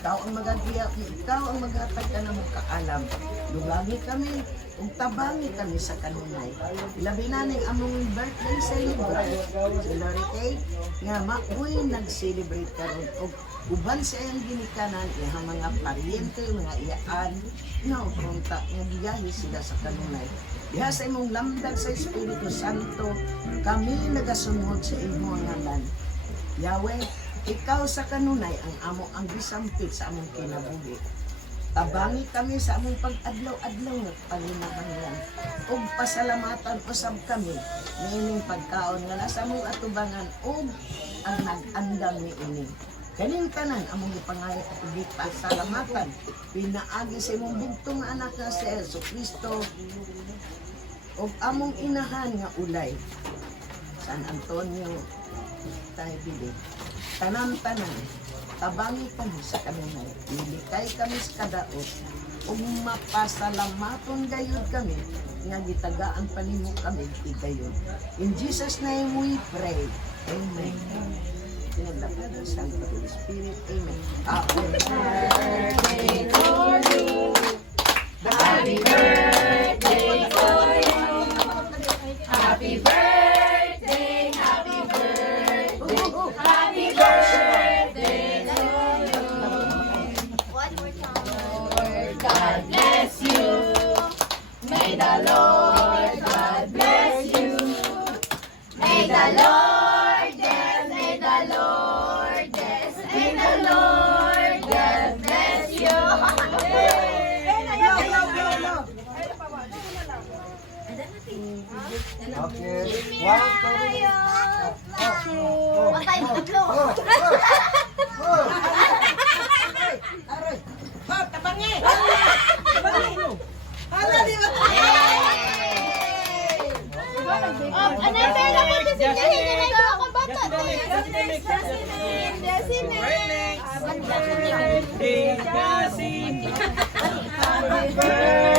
Ikaw ang magagiya, ikaw ang maghatag ka na mong kaalam. Lugagi kami, ug tabangi kami sa kanunay. Labi na ning among birthday celebrate. Si Lori Kay, nga maoy nag-celebrate karon og uban sa iyang ginikanan, iyang mga paryente, mga iyaan, pronta, nga giyahi sila sa kanunay. Diha sa imong lamdag sa Espiritu Santo, kami nagasunod sa imong ngalan. Yahweh, ikaw sa kanunay ang amo ang gisampit sa among kinabuhi. Tabangi kami sa among pag-adlaw-adlaw nga panginahanglan. Ug pasalamatan usab kami niining pagkaon nga nasa among atubangan ug ang nag-andam niini. Kaning tanan among ipangayat at gipasalamatan pinaagi sa imong bugtong anak nga si Jesucristo ug among inahan nga ulay. San Antonio tayo bilid. Tanan-tanan, tabangi kami sa kanunay, ilikay kami sa kadaot, ug mapasalamaton gayud kami, nga gitagaan panimo kami igayod. In Jesus' name we pray. Amen. Pinagdapat ng Santo Holy Spirit. Amen. Happy birthday to you. Happy birthday to you. Happy birthday. God bless you. May the Lord God bless you. May the Lord, yes, may the Lord, yes, may the Lord God bless you. Okay. One, two. Patay tatlo. Tabangi! Ano pera mo kasi dahil na ito ako bata. Happy birthday,